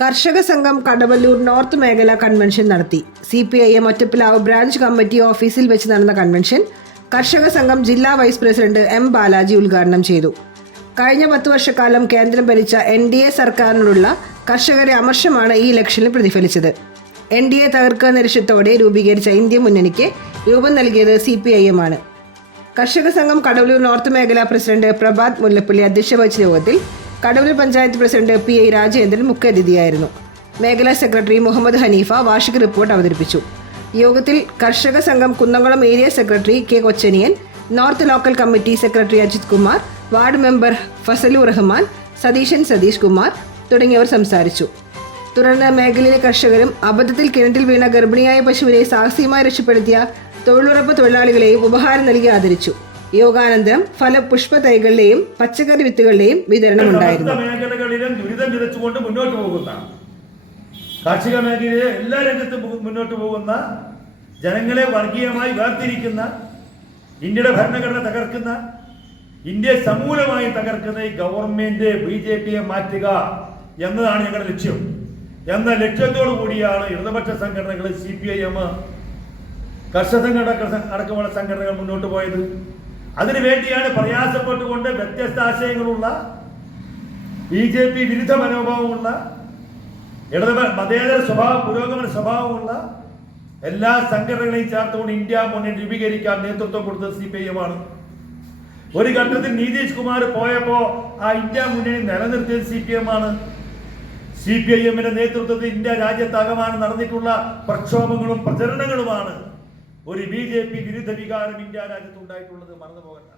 കർഷക സംഘം കടവല്ലൂർ നോർത്ത് മേഖല കൺവെൻഷൻ നടത്തി. C P I M Ottappilavu branch committee ഓഫീസിൽ വെച്ച് നടന്ന കൺവെൻഷൻ കർഷക സംഘം ജില്ലാ വൈസ് പ്രസിഡന്റ് എം ബാലാജി ഉദ്ഘാടനം ചെയ്തു. കഴിഞ്ഞ പത്ത് വർഷക്കാലം കേന്ദ്രം ഭരിച്ച എൻ ഡി എ സർക്കാരിനോടുള്ള കർഷകരെ അമർഷമാണ് ഈ ഇലക്ഷനിൽ പ്രതിഫലിച്ചത്. എൻ ഡി എ തകർക്കുക നിരക്ഷത്തോടെ രൂപീകരിച്ച ഇന്ത്യ മുന്നണിക്ക് രൂപം നൽകിയത് സി പി ഐ എം ആണ്. കർഷക സംഘം കടവലൂർ നോർത്ത് മേഖല പ്രസിഡന്റ് പ്രഭാത് മുല്ലപ്പള്ളി അധ്യക്ഷ വഹിച്ച യോഗത്തിൽ Kadavallur panchayat president P I Rajendran മുഖ്യാതിഥിയായിരുന്നു മേഖലാ സെക്രട്ടറി മുഹമ്മദ് ഹനീഫ വാർഷിക റിപ്പോർട്ട് അവതരിപ്പിച്ചു. യോഗത്തിൽ Karshaka Sangham Kunnamkulam area secretary K Kochaniyan north local committee secretary Ajith Kumar ward member Fasalu Rahman Satheesan Satheesh Kumar തുടങ്ങിയവർ സംസാരിച്ചു. തുടർന്ന് മേഖലയിലെ കർഷകരും അബദ്ധത്തിൽ കിണറ്റിൽ വീണ ഗർഭിണിയായ പശുവിനെ സാഹസികമായി രക്ഷപ്പെടുത്തിയ തൊഴിലുറപ്പ് തൊഴിലാളികളെയും ഉപഹാരം നൽകി ആദരിച്ചു. യോഗാനന്തരം ഫല പുഷ്പ തൈകളുടെയും പച്ചക്കറി വിത്തുകളുടെയും വിതരണം ഉണ്ടായിരുന്നു. മേഖലകളിലും ദുരിതം വിതച്ചുകൊണ്ട് മുന്നോട്ട് പോകുന്ന കാർഷിക മേഖലയിലെ എല്ലാ രംഗത്തും മുന്നോട്ട് പോകുന്ന ജനങ്ങളെ വർഗീയമായി വേർതിരിക്കുന്ന ഇന്ത്യയുടെ ഭരണഘടന തകർക്കുന്ന ഇന്ത്യ സമൂലമായി തകർക്കുന്ന ഈ ഗവൺമെന്റ് ബി ജെ പിയെ മാറ്റുക എന്നതാണ് ഞങ്ങളുടെ ലക്ഷ്യം. എന്ന ലക്ഷ്യത്തോടു കൂടിയാണ് ഇടതുപക്ഷ സംഘടനകൾ സി പി ഐ എം കർഷക സംഘടന അടക്കമുള്ള സംഘടനകൾ മുന്നോട്ട് പോയത്. അതിനു വേണ്ടിയാണ് പ്രയാസപ്പെട്ടുകൊണ്ട് വ്യത്യസ്ത ആശയങ്ങളുള്ള ബി ജെ പി വിരുദ്ധ മനോഭാവമുള്ള ഇടത് മതേതര സ്വഭാവ പുരോഗമന സ്വഭാവമുള്ള എല്ലാ സംഘടനകളെയും ചേർത്തുകൊണ്ട് ഇന്ത്യ മുന്നിൽ രൂപീകരിക്കാൻ നേതൃത്വം കൊടുത്തത് സി പി ഐ ആണ് ഒരു ഘട്ടത്തിൽ നിതീഷ് കുമാർ പോയപ്പോ ആ ഇന്ത്യ മുന്നണി നിലനിർത്തിയത് സി പി എം ആണ് സി പി ഐ എമ്മിന്റെ നേതൃത്വത്തിൽ ഇന്ത്യ രാജ്യത്താകമാനം നടന്നിട്ടുള്ള പ്രക്ഷോഭങ്ങളും പ്രചരണങ്ങളുമാണ്. ഒരു ബി ജെ പി വിരുദ്ധ വികാരം ഇന്ത്യ രാജ്യത്ത് ഉണ്ടായിട്ടുള്ളത് മറന്നു പോകണ്ട